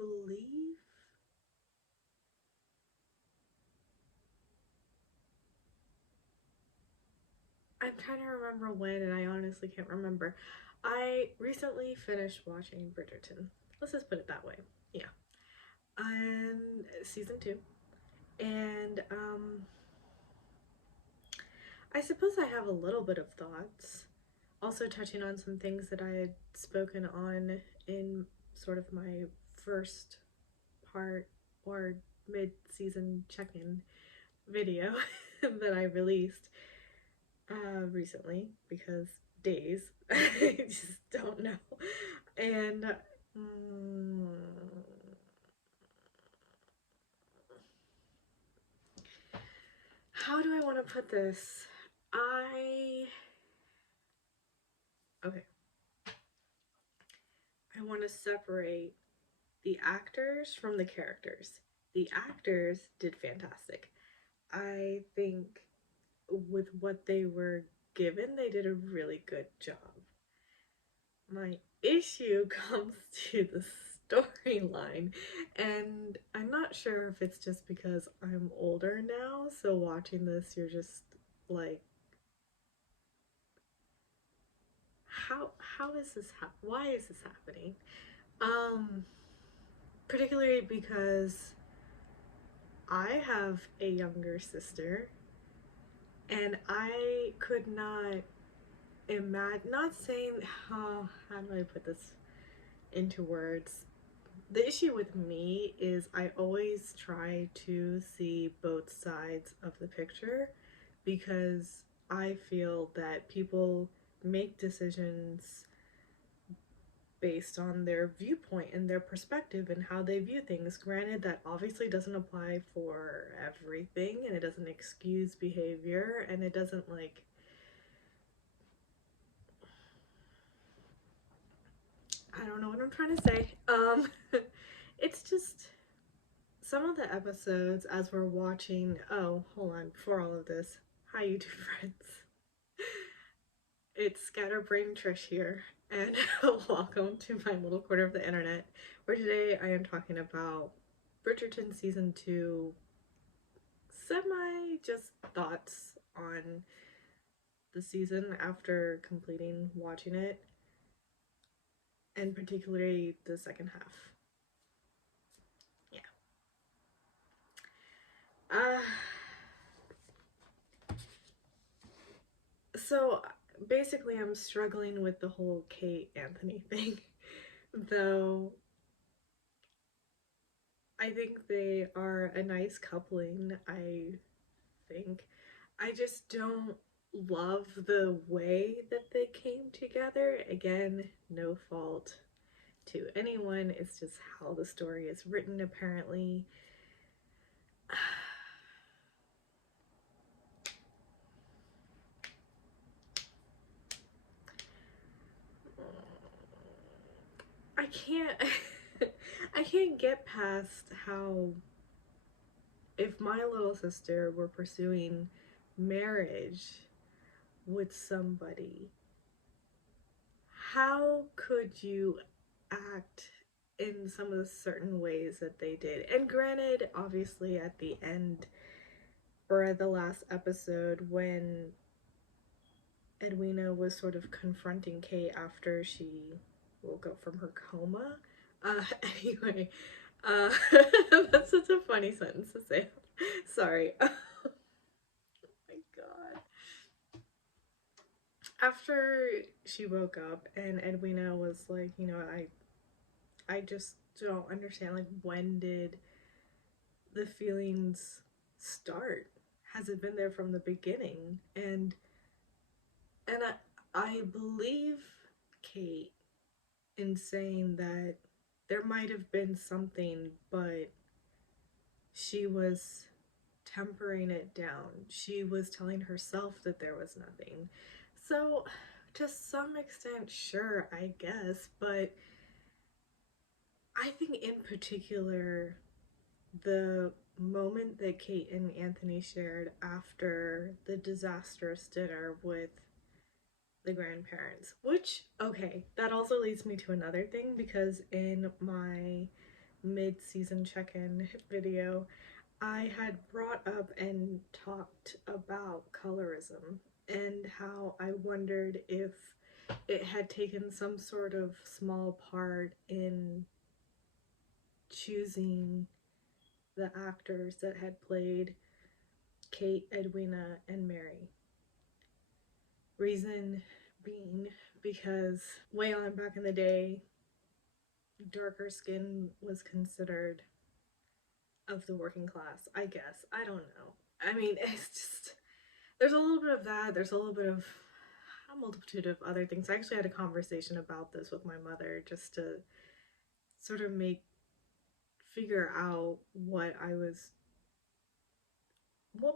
believe, I'm trying to remember when, and I honestly can't remember. I recently finished watching Bridgerton. Let's just put it that way. Yeah. And season two. And I suppose I have a little bit of thoughts. Also touching on some things that I had spoken on in sort of my first part or mid-season check-in video that I released recently, because days I just don't know. And how do I want to put this? Okay, I want to separate the actors from the characters. The actors did fantastic. I think with what they were given, they did a really good job. My issue comes to the storyline, and I'm not sure if it's just because I'm older now, so watching this, you're just like, how is this why is this happening? Um, Particularly because I have a younger sister, and I could not imagine, not saying, how do I put this into words? The issue with me is I always try to see both sides of the picture, because I feel that people make decisions based on their viewpoint and their perspective and how they view things. Granted, that obviously doesn't apply for everything, and it doesn't excuse behavior, and it doesn't, like, I don't know what I'm trying to say. It's just some of the episodes as we're watching. Oh, hold on, before all of this, hi YouTube friends. It's Scatterbrained Trish here, and welcome to my little corner of the internet, where today I am talking about Bridgerton season 2, semi just thoughts on the season after completing watching it, and particularly the second half. Yeah. So basically I'm struggling with the whole Kate Anthony thing, though I think they are a nice coupling. I think I just don't love the way that they came together. Again, no fault to anyone, it's just how the story is written, apparently. I can't I can't get past how, if my little sister were pursuing marriage with somebody, how could you act in some of the certain ways that they did? And granted, obviously at the end, or at the last episode, when Edwina was sort of confronting Kate after she woke up from her coma. Anyway, uh, that's such a funny sentence to say. Sorry. Oh my god. After she woke up and Edwina was like, I just don't understand, like, when did the feelings start? Has it been there from the beginning? And I believe Kate in saying that there might have been something, but she was tempering it down. She was telling herself that there was nothing. So, to some extent, sure, I guess, but I think in particular, the moment that Kate and Anthony shared after the disastrous dinner with the grandparents, which, okay, that also leads me to another thing, because in my mid-season check-in video, I had brought up and talked about colorism and how I wondered if it had taken some sort of small part in choosing the actors that had played Kate, Edwina, and Mary. Reason being because way on back in the day, darker skin was considered of the working class, I guess. I don't know. I mean, it's just, there's a little bit of that. There's a little bit of a multitude of other things. I actually had a conversation about this with my mother just to sort of figure out what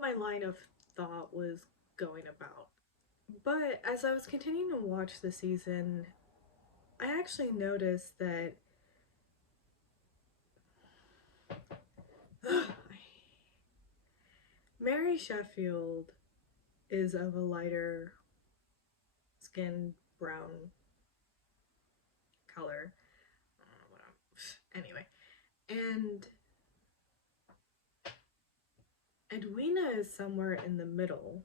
my line of thought was going about. But as I was continuing to watch the season, I actually noticed that Mary Sheffield is of a lighter skin brown color. I don't know what anyway. And Edwina is somewhere in the middle,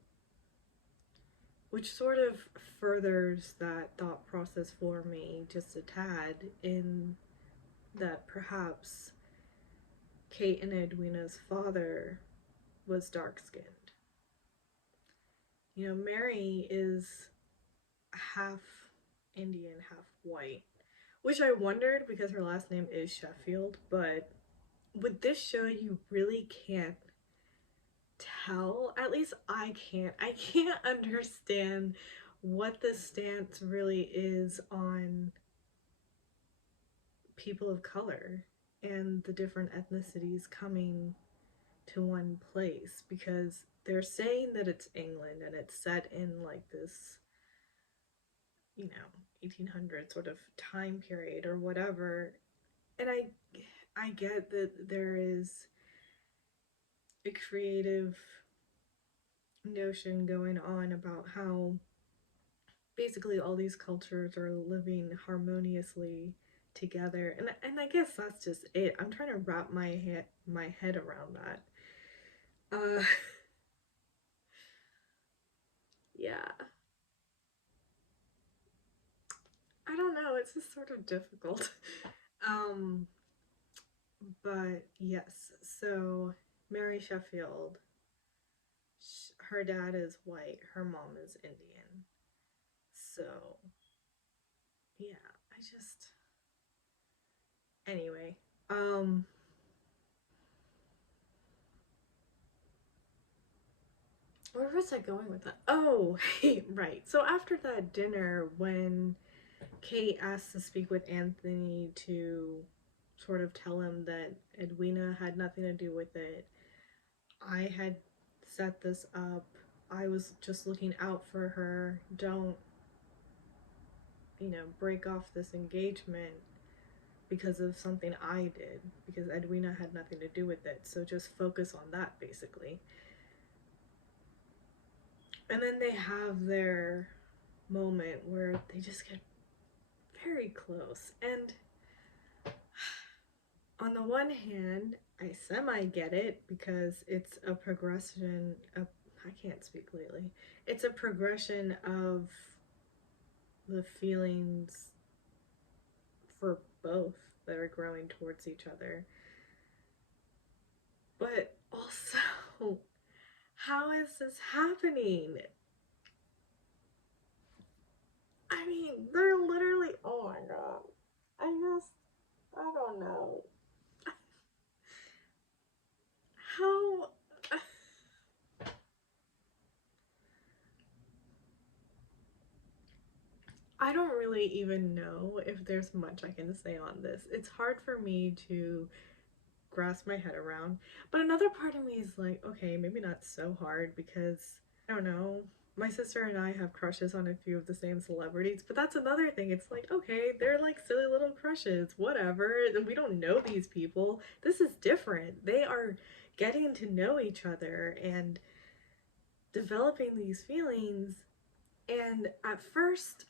which sort of furthers that thought process for me just a tad, in that perhaps Kate and Edwina's father was dark-skinned. You know, Mary is half Indian, half white, which I wondered because her last name is Sheffield, but with this show you really can't tell. At least I can't understand what the stance really is on people of color and the different ethnicities coming to one place, because they're saying that it's England and it's set in like this, you know, 1800 sort of time period or whatever. And I get that there is a creative notion going on about how basically all these cultures are living harmoniously together, and I guess that's just it. I'm trying to wrap my head around that. Yeah, I don't know, it's just sort of difficult. um but yes, so Mary Sheffield, her dad is white, her mom is Indian. So yeah, I just, anyway, where was I going with that? Oh, right. So after that dinner, when Kate asked to speak with Anthony to sort of tell him that Edwina had nothing to do with it, I had set this up. I was just looking out for her. Don't, break off this engagement because of something I did, because Edwina had nothing to do with it. So just focus on that, basically. And then they have their moment where they just get very close. And on the one hand, I semi get it because it's a progression of, I can't speak lately. It's a progression of the feelings for both that are growing towards each other. But also, how is this happening? I mean, they're literally, oh my god. I don't know. How? I don't really even know if there's much I can say on this. It's hard for me to grasp my head around. But another part of me is like, okay, maybe not so hard, because I don't know. My sister and I have crushes on a few of the same celebrities, but that's another thing. It's like, okay, they're like silly little crushes, whatever. We don't know these people. This is different. They are getting to know each other and developing these feelings. And at first,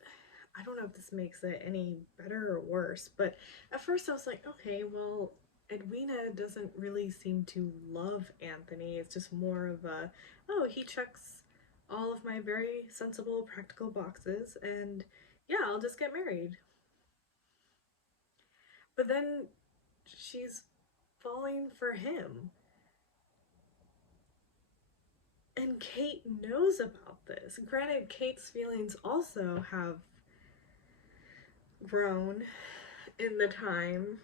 I don't know if this makes it any better or worse, but at first I was like, okay, well, Edwina doesn't really seem to love Anthony. It's just more of a, oh, he checks all of my very sensible, practical boxes, and yeah, I'll just get married. But then she's falling for him. And Kate knows about this. Granted, Kate's feelings also have grown in the time,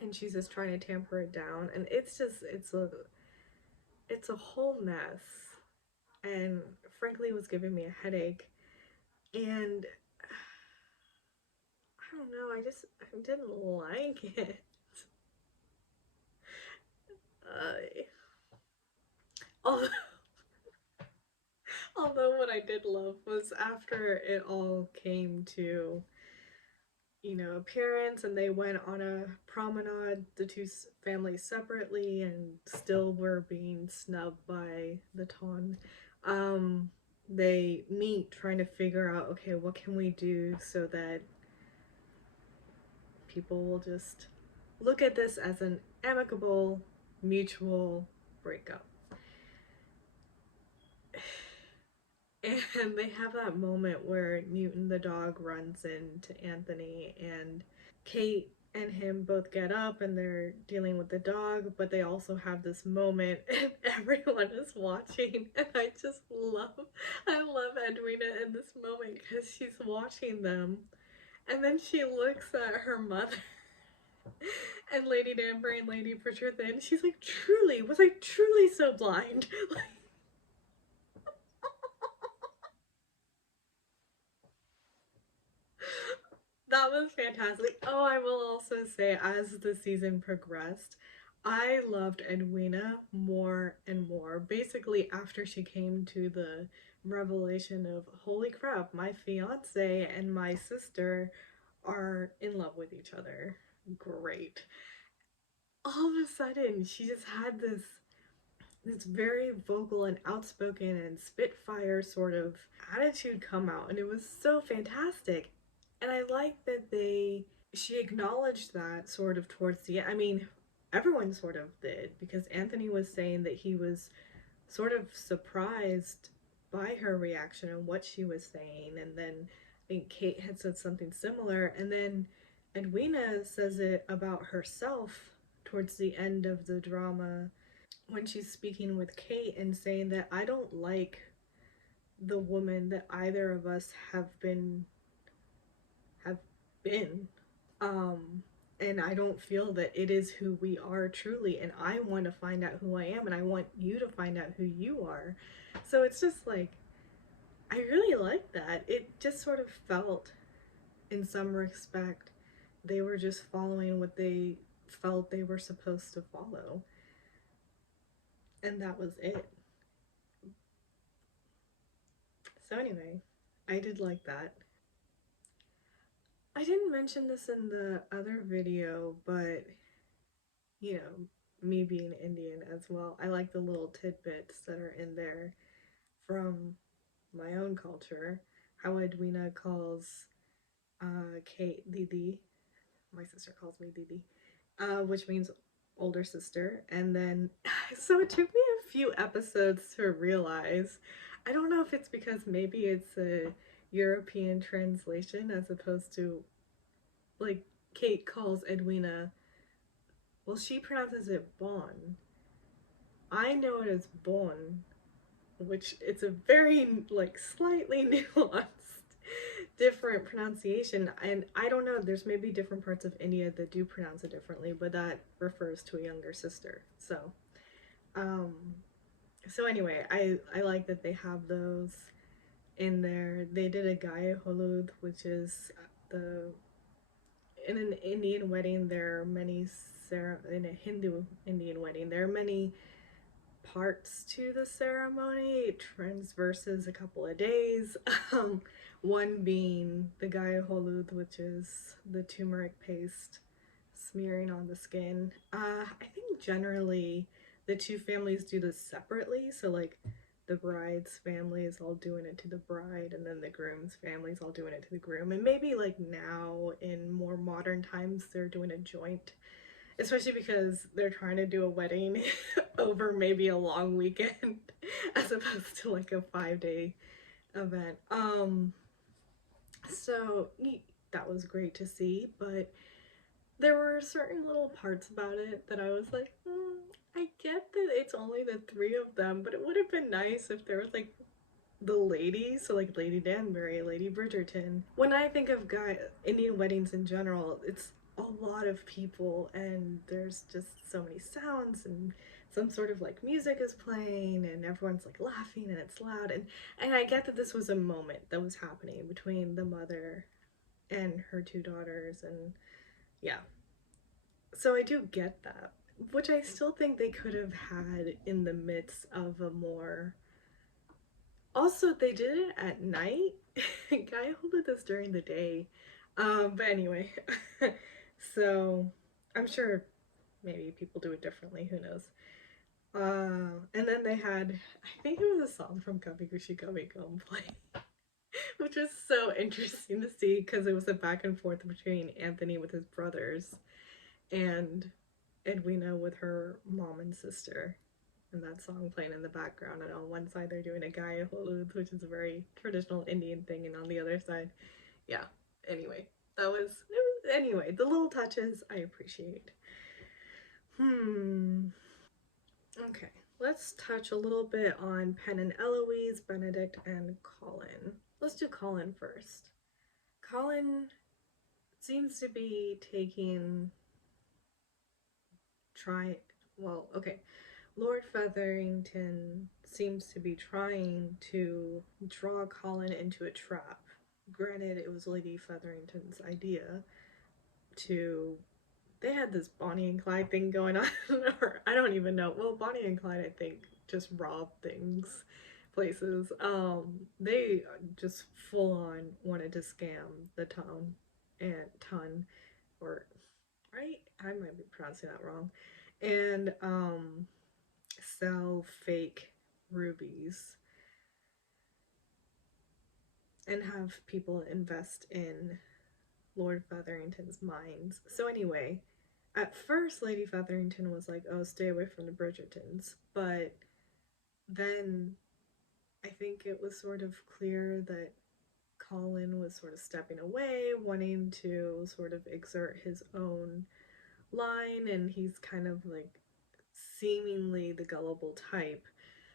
and she's just trying to tamper it down, and it's a whole mess, and frankly it was giving me a headache. And I don't know, I didn't like it. Although, although what I did love was after it all came to, you know, appearance, and they went on a promenade, the two families separately, and still were being snubbed by the Ton. They meet trying to figure out, okay, what can we do so that people will just look at this as an amicable, mutual breakup. And they have that moment where Newton the dog runs into Anthony, and Kate and him both get up and they're dealing with the dog, but they also have this moment and everyone is watching. And I love Edwina in this moment because she's watching them, and then she looks at her mother and Lady Danbury and Lady Bridgerton. She's like, truly, was I truly so blind? That was fantastic. Oh, I will also say, as the season progressed, I loved Edwina more and more. Basically, after she came to the revelation of, holy crap, my fiance and my sister are in love with each other. Great. All of a sudden, she just had this very vocal and outspoken and spitfire sort of attitude come out, and it was so fantastic. And I like that she acknowledged that sort of towards the end. I mean, everyone sort of did, because Anthony was saying that he was sort of surprised by her reaction and what she was saying, and then I think Kate had said something similar, and then Edwina says it about herself towards the end of the drama when she's speaking with Kate and saying that, I don't like the woman that either of us have been. Um and I don't feel that it is who we are truly, and I want to find out who I am, and I want you to find out who you are. So it's just like, I really like that. It just sort of felt, in some respect, they were just following what they felt they were supposed to follow, and that was it. So anyway, I did like that. I didn't mention this in the other video, but you know, me being Indian as well, I like the little tidbits that are in there from my own culture. How Edwina calls Kate Didi. My sister calls me Didi, which means older sister. And then, so it took me a few episodes to realize. I don't know if it's because maybe it's a European translation as opposed to, like, Kate calls Edwina, well, she pronounces it Bon. I know it as Bon, which it's a very, like, slightly nuanced different pronunciation. And I don't know, there's maybe different parts of India that do pronounce it differently, but that refers to a younger sister. Um so anyway, I like that they have those in there. They did a Gaya Holud, which is the, in an Indian wedding there are many in a Hindu Indian wedding there are many parts to the ceremony. It transverses a couple of days. One being the Gaya Holud, which is the turmeric paste smearing on the skin. I think generally the two families do this separately. So, like, the bride's family is all doing it to the bride, and then the groom's family is all doing it to the groom. And maybe like now in more modern times they're doing a joint, especially because they're trying to do a wedding over maybe a long weekend as opposed to like a 5-day event. So that was great to see, but there were certain little parts about it that I was like, I get that it's only the three of them, but it would have been nice if there was like the ladies, so like Lady Danbury, Lady Bridgerton. When I think of Indian weddings in general, it's a lot of people, and there's just so many sounds, and some sort of like music is playing, and everyone's like laughing, and it's loud, and I get that this was a moment that was happening between the mother and her two daughters, and yeah, so I do get that, which I still think they could have had in the midst of a more. Also, they did it at night. Guy did this during the day. But anyway, so I'm sure maybe people do it differently. Who knows? And then they had, I think it was a song from Kabhi Khushi Kabhie Gham play, which was so interesting to see because it was a back and forth between Anthony with his brothers and Edwina with her mom and sister, and that song playing in the background. And on one side they're doing a Gaya Holud, which is a very traditional Indian thing, and on the other side, yeah. Anyway, anyway, the little touches I appreciate. Okay, let's touch a little bit on Penn and Eloise, Benedict and Colin. Let's do Colin first. Colin seems to be okay. Lord Featherington seems to be trying to draw Colin into a trap. Granted, it was Lady Featherington's idea to. They had this Bonnie and Clyde thing going on, or I don't even know. Well, Bonnie and Clyde, I think, just rob things, places. They just full on wanted to scam the ton, or right? I might be pronouncing that wrong, and sell fake rubies and have people invest in Lord Featherington's mines. So anyway, at first Lady Featherington was like, oh, stay away from the Bridgertons, but then I think it was sort of clear that Colin was sort of stepping away, wanting to sort of exert his own line, and he's kind of like seemingly the gullible type.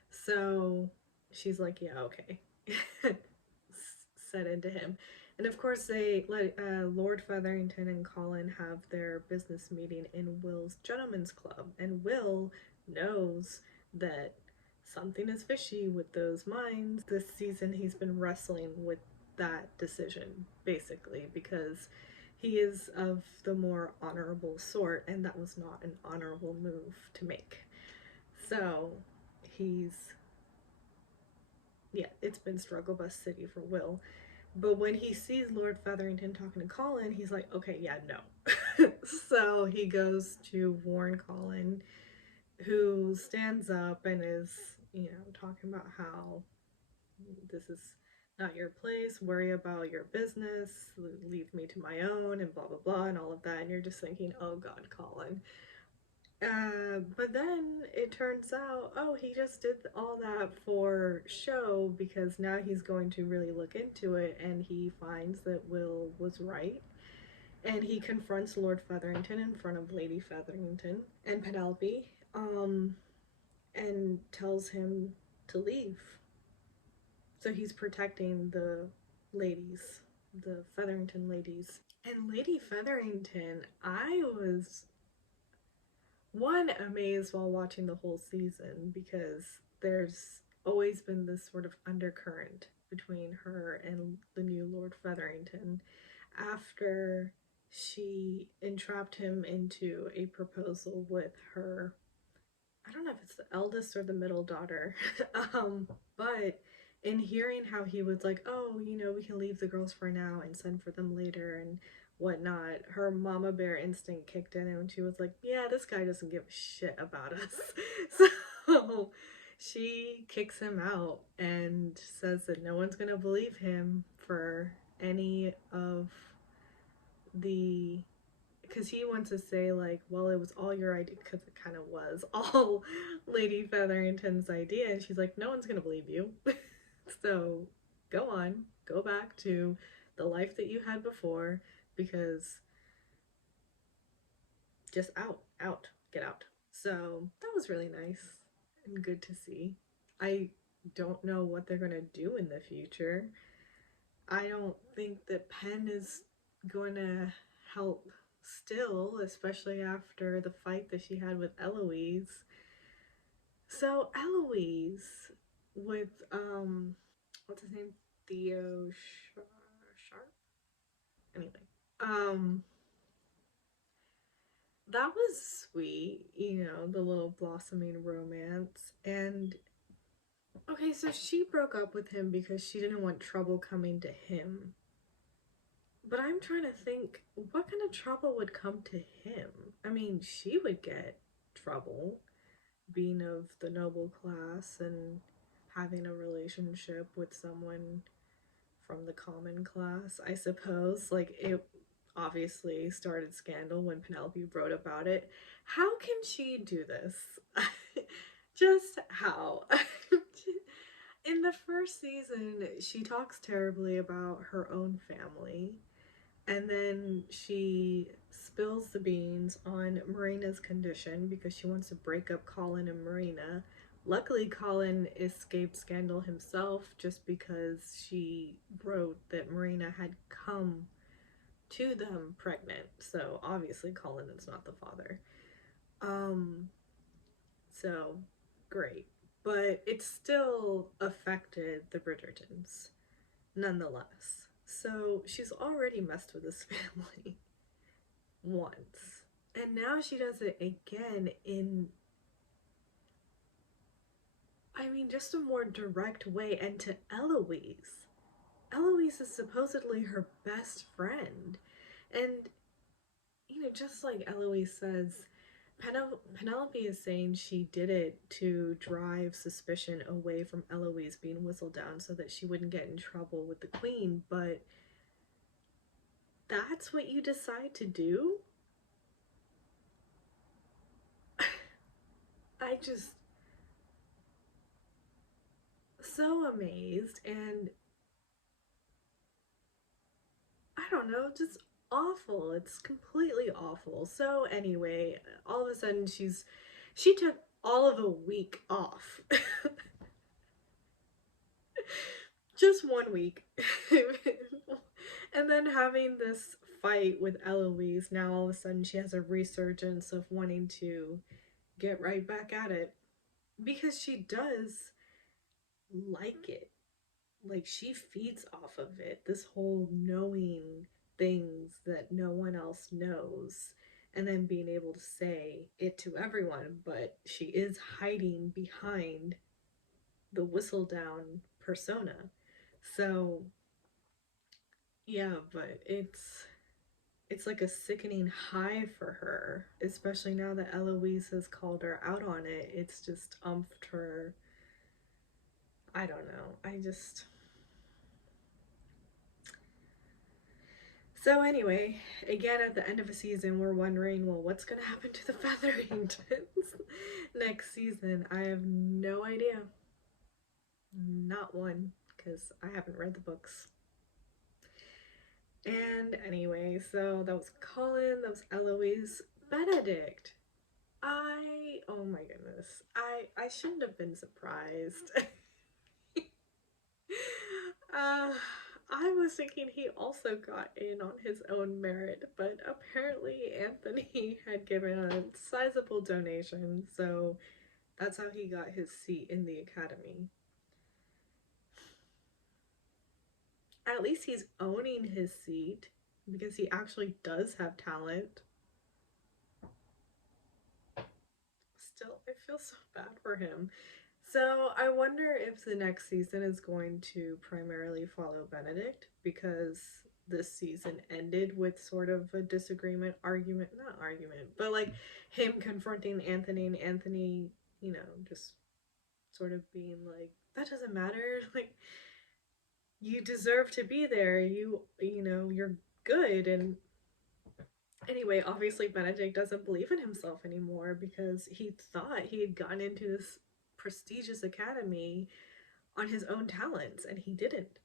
So she's like, yeah, okay. Set into him. And of course, they let Lord Featherington and Colin have their business meeting in Will's Gentleman's Club. And Will knows that something is fishy with those mines. This season, he's been wrestling with that decision, basically, because he is of the more honorable sort, and that was not an honorable move to make. So it's been struggle bus city for Will. But when he sees Lord Featherington talking to Colin, he's like, okay, yeah, no. So he goes to warn Colin, who stands up and is, talking about how this is not your place, worry about your business, leave me to my own, and blah, blah, blah, and all of that. And you're just thinking, oh, God, Colin. But then it turns out, oh, he just did all that for show because now he's going to really look into it, and he finds that Will was right. And he confronts Lord Featherington in front of Lady Featherington and Penelope, and tells him to leave. So he's protecting the ladies, the Featherington ladies. And Lady Featherington, I was amazed while watching the whole season because there's always been this sort of undercurrent between her and the new Lord Featherington after she entrapped him into a proposal with her. I don't know if it's the eldest or the middle daughter, but in hearing how he was like, oh, we can leave the girls for now and send for them later and whatnot, her mama bear instinct kicked in and she was like, yeah, this guy doesn't give a shit about us. So she kicks him out and says that no one's gonna believe him for any of the, because he wants to say like, well, it was all your idea, because it kind of was all Lady Featherington's idea, and she's like, no one's gonna believe you. So go on, go back to the life that you had before, because just out, get out. So that was really nice and good to see. I don't know what they're gonna do in the future. I don't think that Penn is going to help still, especially after the fight that she had with Eloise. So Eloise with what's his name? Theo Sharp? Anyway. Um that was sweet, you know, the little blossoming romance. And okay, so she broke up with him because she didn't want trouble coming to him. But I'm trying to think, what kind of trouble would come to him? I mean, she would get trouble being of the noble class and having a relationship with someone from the common class, I suppose. Like, it obviously started scandal when Penelope wrote about it. How can she do this? Just how? In the first season, she talks terribly about her own family, and then she spills the beans on Marina's condition because she wants to break up Colin and Marina. Luckily, Colin escaped scandal himself just because she wrote that Marina had come to them pregnant. So obviously, Colin is not the father. Um, so great. But it still affected the Bridgertons nonetheless. So she's already messed with this family once. And now she does it again in, I mean, just a more direct way, and to Eloise. Eloise is supposedly her best friend. And, you know, just like Eloise says, Penelope is saying she did it to drive suspicion away from Eloise being whistled down so that she wouldn't get in trouble with the queen, but that's what you decide to do? I just so amazed, and I don't know, just awful. It's completely awful. So anyway, all of a sudden she took all of a week off. Just 1 week. And then having this fight with Eloise, now all of a sudden she has a resurgence of wanting to get right back at it because she does like it. Like, she feeds off of it, this whole knowing things that no one else knows and then being able to say it to everyone, but she is hiding behind the whistle down persona. So yeah, but it's like a sickening high for her, especially now that Eloise has called her out on it. It's just umphed her. I don't know. I just. So anyway, again at the end of a season, we're wondering, well, what's gonna happen to the Featheringtons next season? I have no idea. Not one, because I haven't read the books. And anyway, so that was Colin, that was Eloise. Benedict. Oh my goodness. I shouldn't have been surprised. uh, I was thinking he also got in on his own merit, but apparently Anthony had given a sizable donation, so that's how he got his seat in the academy. At least he's owning his seat because he actually does have talent. Still, I feel so bad for him. So I wonder if the next season is going to primarily follow Benedict, because this season ended with sort of a disagreement, argument, not argument, but like him confronting Anthony, and Anthony, you know, just sort of being like, that doesn't matter. Like, you deserve to be there. You know, you're good. And anyway, obviously Benedict doesn't believe in himself anymore because he thought he had gotten into this prestigious academy on his own talents and he didn't.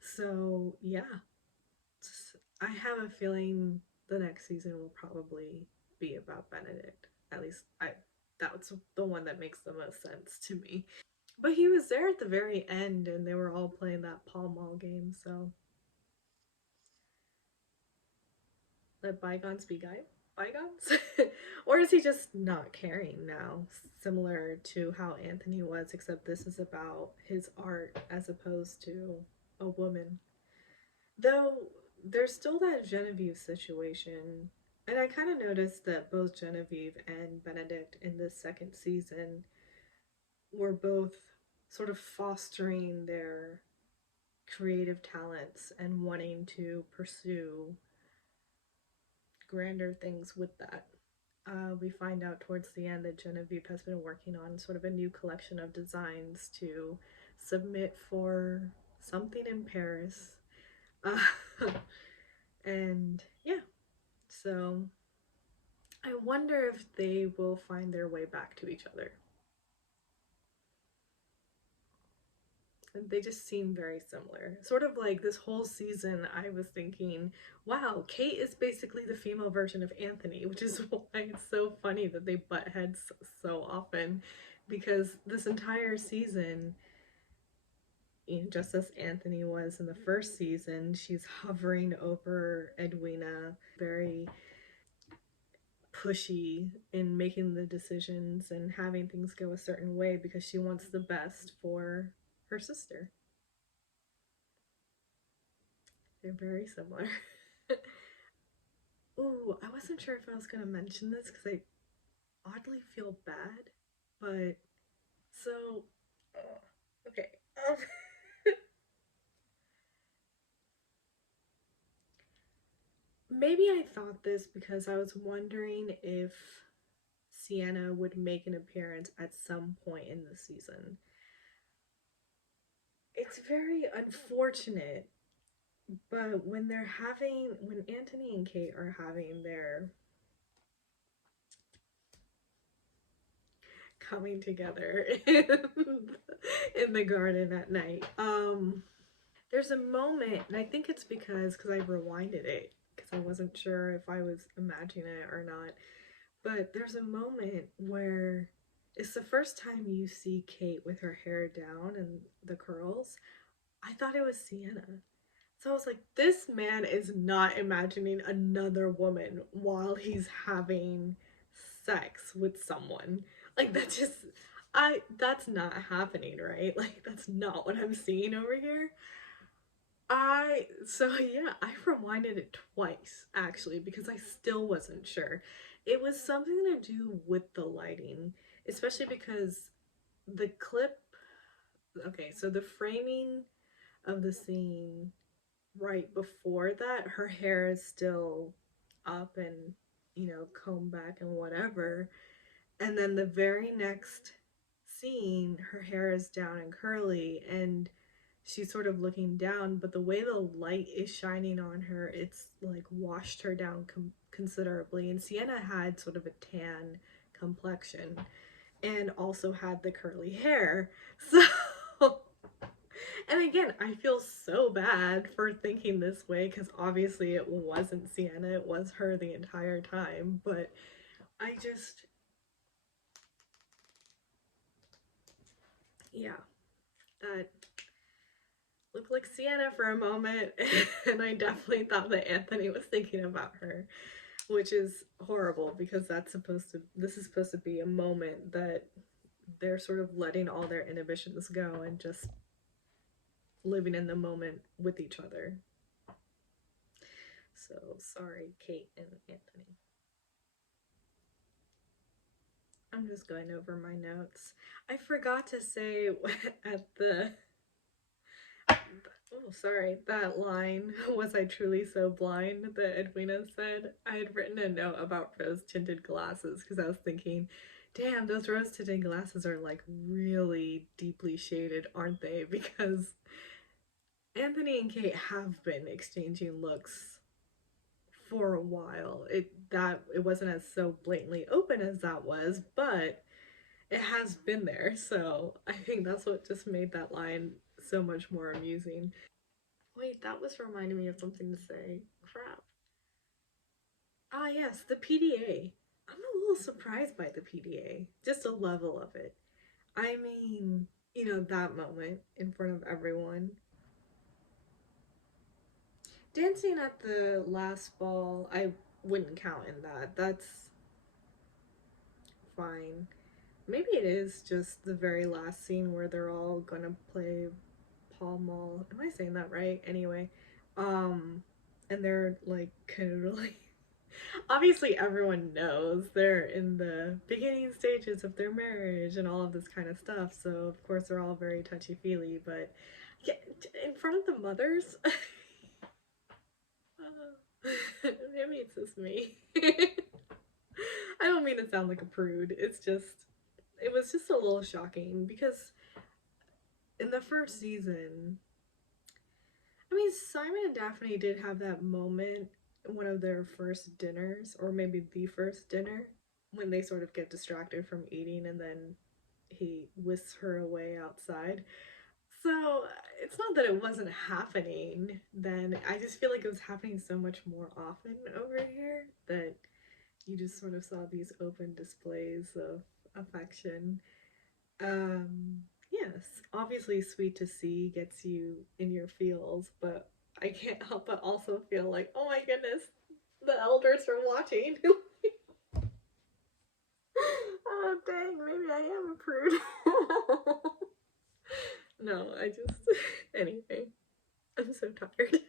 So, yeah. I have a feeling the next season will probably be about Benedict. At least I that's the one that makes the most sense to me. But he was there at the very end and they were all playing that Pall Mall game, so let bygones be bygones? Or is he just not caring now? Similar to how Anthony was, except this is about his art as opposed to a woman. Though there's still that Genevieve situation. And I kind of noticed that both Genevieve and Benedict in this second season were both sort of fostering their creative talents and wanting to pursue grander things with that. We find out towards the end that Genevieve has been working on sort of a new collection of designs to submit for something in Paris. Uh, and yeah, so I wonder if they will find their way back to each other. And they just seem very similar. Sort of like this whole season, I was thinking, wow, Kate is basically the female version of Anthony, which is why it's so funny that they butt heads so often. Because this entire season, you know, just as Anthony was in the first season, she's hovering over Edwina, very pushy in making the decisions and having things go a certain way because she wants the best for her sister. They're very similar. Ooh, I wasn't sure if I was gonna mention this because I oddly feel bad, but so okay. Um, maybe I thought this because I was wondering if Sienna would make an appearance at some point in the season. It's very unfortunate, but when Anthony and Kate are having their coming together in the garden at night, there's a moment, and I think it's because I rewinded it because I wasn't sure if I was imagining it or not. But there's a moment where it's the first time you see Kate with her hair down and the curls. I thought it was Sienna. So I was like, this man is not imagining another woman while he's having sex with someone. Like that just that's not happening, right? Like that's not what I'm seeing over here. I rewinded it twice actually because I still wasn't sure. It was something to do with the lighting, especially because the clip, okay, so the framing of the scene right before that, her hair is still up and, you know, combed back and whatever. And then the very next scene, her hair is down and curly and she's sort of looking down, but the way the light is shining on her, it's like washed her down considerably. And Sienna had sort of a tan complexion and also had the curly hair. So, and again, I feel so bad for thinking this way because obviously it wasn't Sienna, it was her the entire time. But I just, yeah, that looked like Sienna for a moment, and I definitely thought that Anthony was thinking about her, which is horrible because this is supposed to be a moment that they're sort of letting all their inhibitions go and just living in the moment with each other. So sorry, Kate and Anthony. I'm just going over my notes. I forgot to say at the oh, sorry, that line, was I truly so blind, that Edwina said. I had written a note about rose tinted glasses because I was thinking, Damn, those rose tinted glasses are like really deeply shaded, aren't they? Because Anthony and Kate have been exchanging looks for a while. It wasn't as so blatantly open as that was, but it has been there. So I think that's what just made that line so much more amusing. Wait, that was reminding me of something to say. Crap. Ah, yes, the PDA. I'm a little surprised by the PDA. Just a level of it. I mean, that moment in front of everyone. Dancing at the last ball, I wouldn't count in that. That's fine. Maybe it is just the very last scene where they're all gonna play Pall Mall. Am I saying that right? Anyway, and they're like canoodling. Obviously, everyone knows they're in the beginning stages of their marriage and all of this kind of stuff. So of course they're all very touchy feely. But yeah, in front of the mothers, maybe it's just me. I don't mean to sound like a prude. It was just a little shocking because in the first season, I mean, Simon and Daphne did have that moment, one of their first dinners, or maybe the first dinner, when they sort of get distracted from eating and then he whisks her away outside. So it's not that it wasn't happening then. I just feel like it was happening so much more often over here that you just sort of saw these open displays of affection. Um, yes, obviously, Sweet to See gets you in your feels, but I can't help but also feel like, oh my goodness, the elders are watching. Oh, dang, maybe I am a prude. No, I just. Anyway, I'm so tired.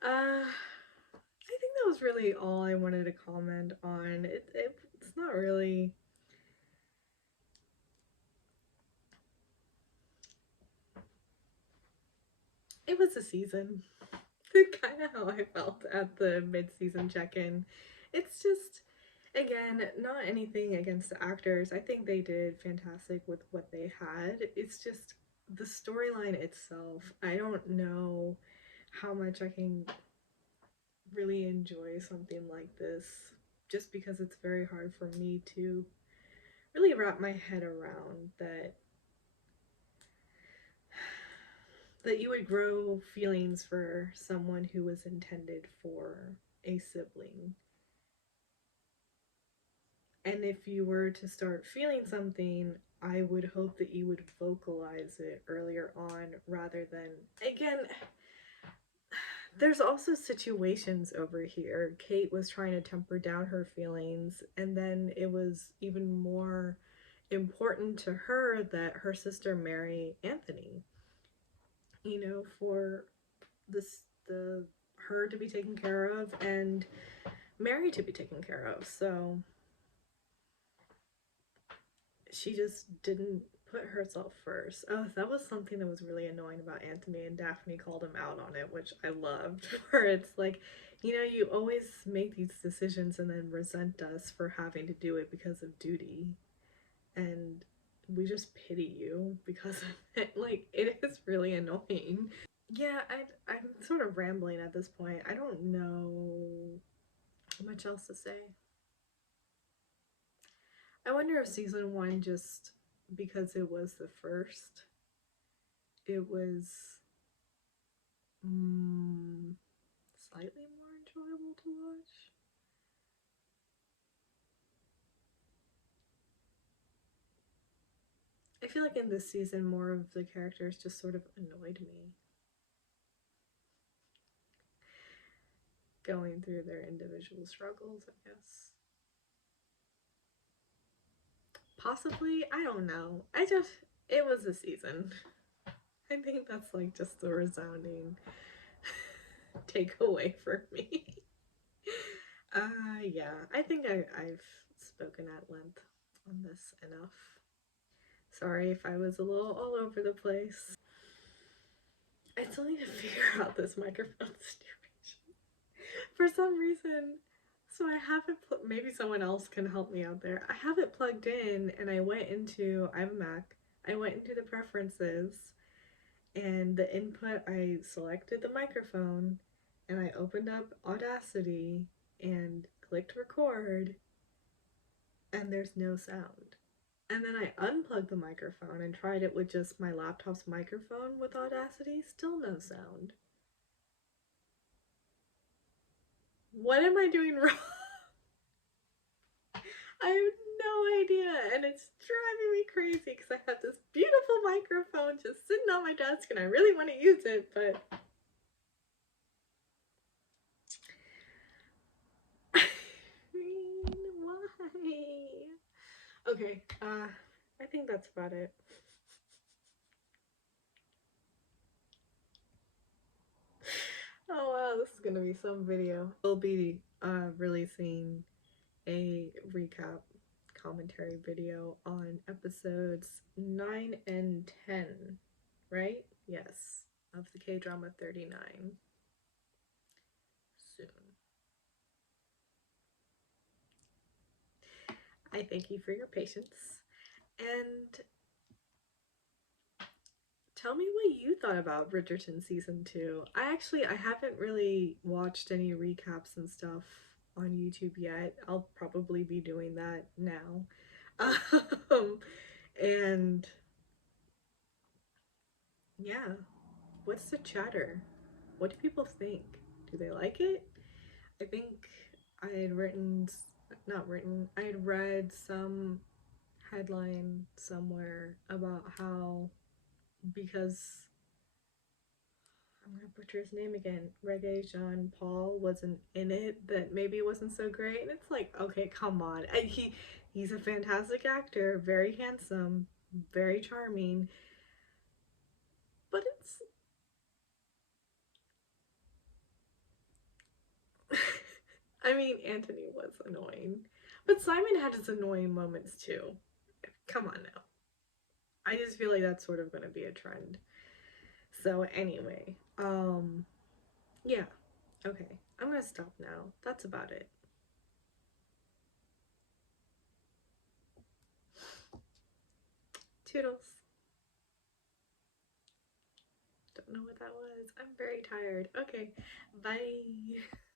I think that was really all I wanted to comment on. It's not really. It was a season. Kind of how I felt at the mid-season check-in. It's just, again, not anything against the actors. I think they did fantastic with what they had. It's just the storyline itself. I don't know how much I can really enjoy something like this just because it's very hard for me to really wrap my head around that you would grow feelings for someone who was intended for a sibling. And if you were to start feeling something, I would hope that you would vocalize it earlier on rather than, again, there's also situations over here. Kate was trying to temper down her feelings, and then it was even more important to her that her sister marry Anthony. For the her to be taken care of and Mary to be taken care of. So she just didn't put herself first. Oh, that was something that was really annoying about Anthony, and Daphne called him out on it, which I loved. Where it's like, you always make these decisions and then resent us for having to do it because of duty. And we just pity you because of it. Like, it is really annoying. Yeah, I'm sort of rambling at this point. I don't know much else to say. I wonder if season one, just because it was the first, it was slightly more enjoyable to watch. I feel like in this season, more of the characters just sort of annoyed me. Going through their individual struggles, I guess. Possibly, I don't know. It was a season. I think that's like just the resounding takeaway for me. Yeah, I think I've spoken at length on this enough. Sorry if I was a little all over the place. I still need to figure out this microphone situation. For some reason, So I have it, maybe someone else can help me out there. I have it plugged in and I have a Mac. I went into the preferences and the input, I selected the microphone and I opened up Audacity and clicked record and there's no sound. And then I unplugged the microphone and tried it with just my laptop's microphone with Audacity, still no sound. What am I doing wrong? I have no idea, and it's driving me crazy because I have this beautiful microphone just sitting on my desk and I really want to use it, but I mean, why? Okay, I think that's about it. Oh wow, this is gonna be some video. We'll be releasing a recap commentary video on episodes 9 and 10, right? Yes, of the K-drama 39 soon. I thank you for your patience and tell me what you thought about Bridgerton season 2. I haven't really watched any recaps and stuff on YouTube yet. I'll probably be doing that now. And yeah, what's the chatter? What do people think? Do they like it? I think I had written, not written, I had read some headline somewhere about how because I'm gonna butcher his name again, Reggae Jean Paul wasn't in it, that maybe it wasn't so great. And it's like, okay, come on. He's a fantastic actor, very handsome, very charming, but it's I mean, Anthony was annoying, but Simon had his annoying moments too. Come on now. I just feel like that's sort of going to be a trend. So anyway, yeah. Okay. I'm going to stop now. That's about it. Toodles. Don't know what that was. I'm very tired. Okay. Bye.